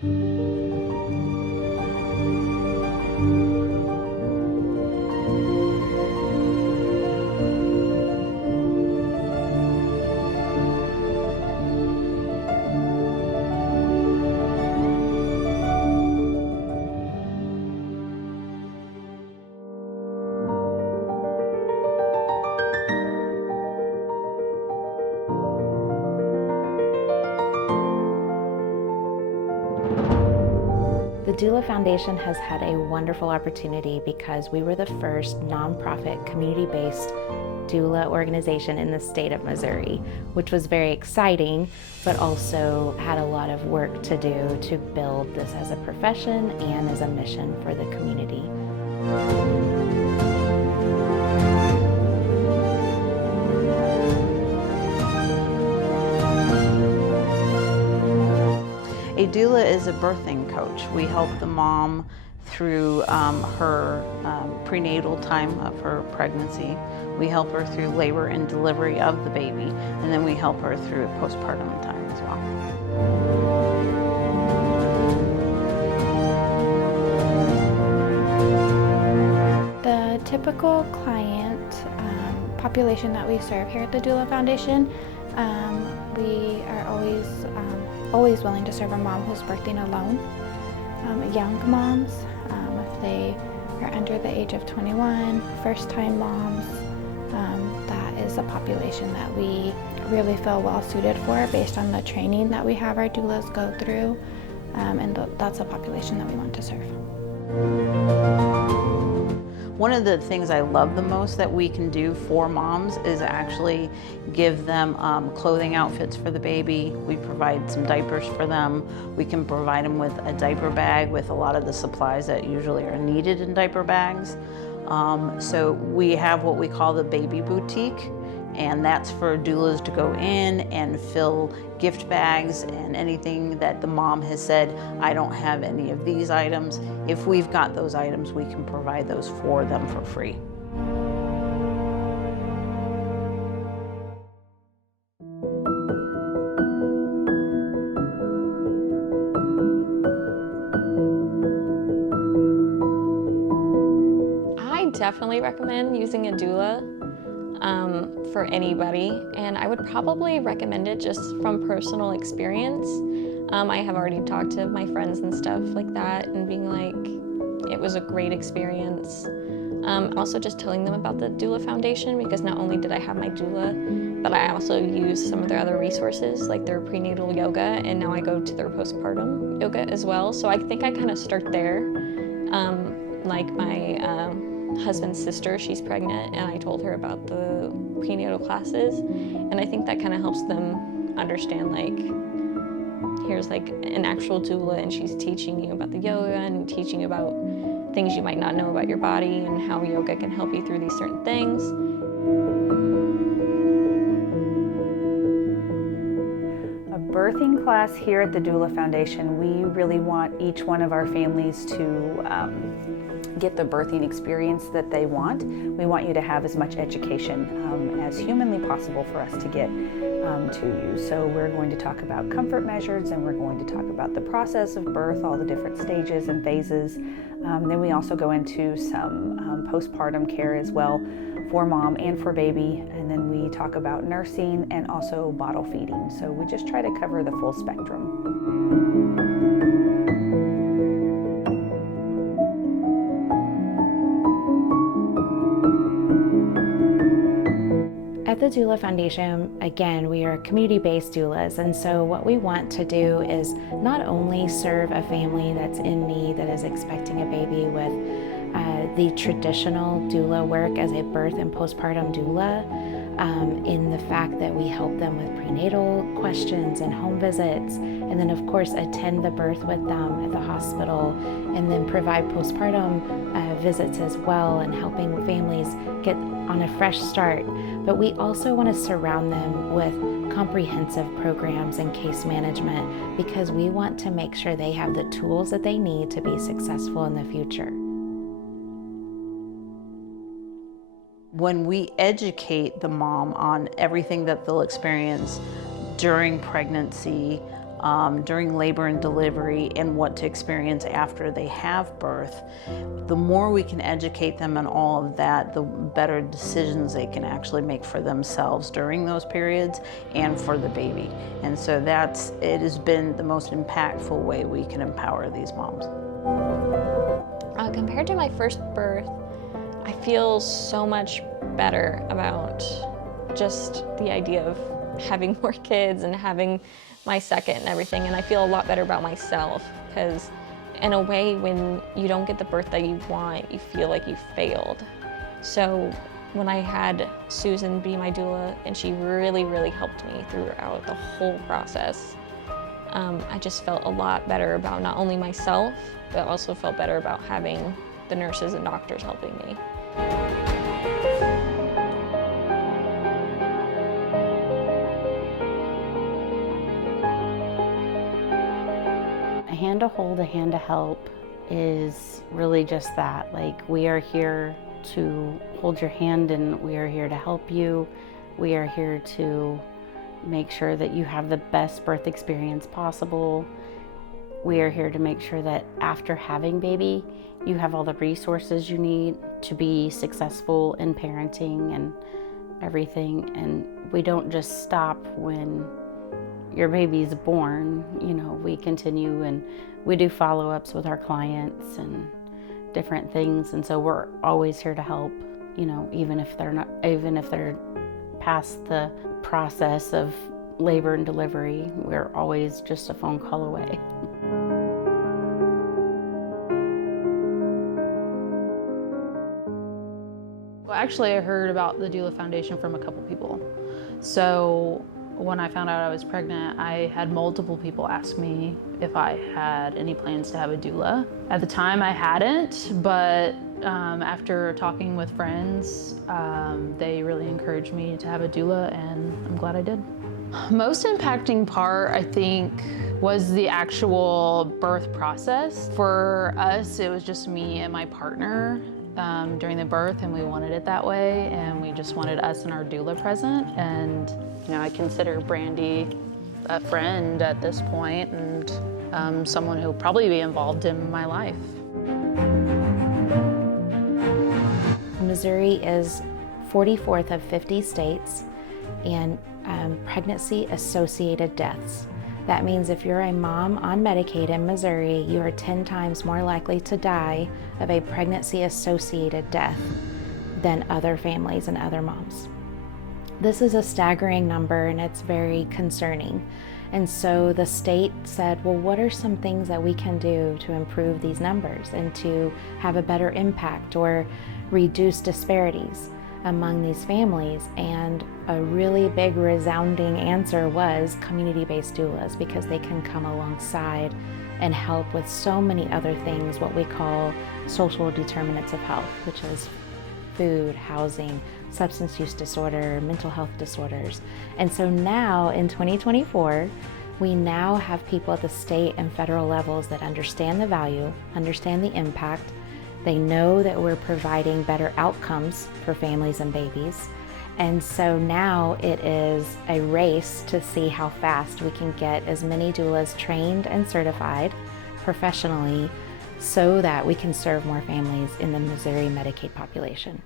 The Doula Foundation has had a wonderful opportunity because we were the first nonprofit, community-based doula organization in the state of Missouri, which was very exciting, but also had a lot of work to do to build this as a profession and as a mission for the community. A doula is a birthing coach. We help the mom through her prenatal time of her pregnancy. We help her through labor and delivery of the baby, and then we help her through postpartum time as well. The typical client population that we serve here at the Doula Foundation, we are always willing to serve a mom who's birthing alone. Young moms, if they are under the age of 21, first-time moms, that is a population that we really feel well suited for based on the training that we have our doulas go through, and that's a population that we want to serve. One of the things I love the most that we can do for moms is actually give them clothing outfits for the baby. We provide some diapers for them. We can provide them with a diaper bag with a lot of the supplies that usually are needed in diaper bags. So we have what we call the baby boutique, and that's for doulas to go in and fill gift bags and anything that the mom has said, I don't have any of these items. If we've got those items, we can provide those for them for free. I definitely recommend using a doula for anybody, and I would probably recommend it just from personal experience. I have already talked to my friends and stuff like that and being like, it was a great experience. Also just telling them about the Doula Foundation, because not only did I have my doula, but I also used some of their other resources like their prenatal yoga, and now I go to their postpartum yoga as well. So I think I kind of start there. Like my husband's sister, she's pregnant, and I told her about the prenatal classes, and I think that kind of helps them understand, like, here's like an actual doula and she's teaching you about the yoga and teaching about things you might not know about your body and how yoga can help you through these certain things. A birthing class here at the Doula Foundation, we really want each one of our families to get the birthing experience that they want. We want you to have as much education as humanly possible for us to get to you. So we're going to talk about comfort measures, and we're going to talk about the process of birth, all the different stages and phases. Then we also go into some postpartum care as well for mom and for baby. And then we talk about nursing and also bottle feeding. So we just try to cover the full spectrum. At the Doula Foundation, again, we are community-based doulas, and so what we want to do is not only serve a family that's in need, that is expecting a baby with the traditional doula work as a birth and postpartum doula, in the fact that we help them with prenatal questions and home visits, and then of course attend the birth with them at the hospital, and then provide postpartum visits as well, and helping families get on a fresh start. But we also want to surround them with comprehensive programs and case management, because we want to make sure they have the tools that they need to be successful in the future. When we educate the mom on everything that they'll experience during pregnancy, during labor and delivery, and what to experience after they have birth. The more we can educate them on all of that, the better decisions they can actually make for themselves during those periods and for the baby. And so it has been the most impactful way we can empower these moms. Compared to my first birth, I feel so much better about just the idea of having more kids and having my second and everything, and I feel a lot better about myself, because in a way, when you don't get the birth that you want, you feel like you failed. So when I had Susan be my doula, and she really, really helped me throughout the whole process, I just felt a lot better about not only myself, but also felt better about having the nurses and doctors helping me. A hand to hold, a hand to help is really just that. Like, we are here to hold your hand, and we are here to help you. We are here to make sure that you have the best birth experience possible. We are here to make sure that after having baby, you have all the resources you need to be successful in parenting and everything. And we don't just stop when your baby's born. You know, we continue and we do follow-ups with our clients and different things. And so we're always here to help, you know, even if they're past the process of labor and delivery, we're always just a phone call away. Well, actually, I heard about the Doula Foundation from a couple people. So when I found out I was pregnant, I had multiple people ask me if I had any plans to have a doula. At the time, I hadn't, but after talking with friends, they really encouraged me to have a doula, and I'm glad I did. Most impacting part, I think, was the actual birth process. For us, it was just me and my partner during the birth, and we wanted it that way, and we just wanted us and our doula present. And you know, I consider Brandy a friend at this point, and someone who'll probably be involved in my life. Missouri is 44th of 50 states in pregnancy-associated deaths. That means if you're a mom on Medicaid in Missouri, you are 10 times more likely to die of a pregnancy-associated death than other families and other moms. This is a staggering number, and it's very concerning. And so the state said, well, what are some things that we can do to improve these numbers and to have a better impact or reduce disparities among these families? And a really big resounding answer was community-based doulas, because they can come alongside and help with so many other things, what we call social determinants of health, which is food, housing, substance use disorder, mental health disorders. And so now in 2024, we now have people at the state and federal levels that understand the value, understand the impact. They know that we're providing better outcomes for families and babies. And so now it is a race to see how fast we can get as many doulas trained and certified professionally so that we can serve more families in the Missouri Medicaid population.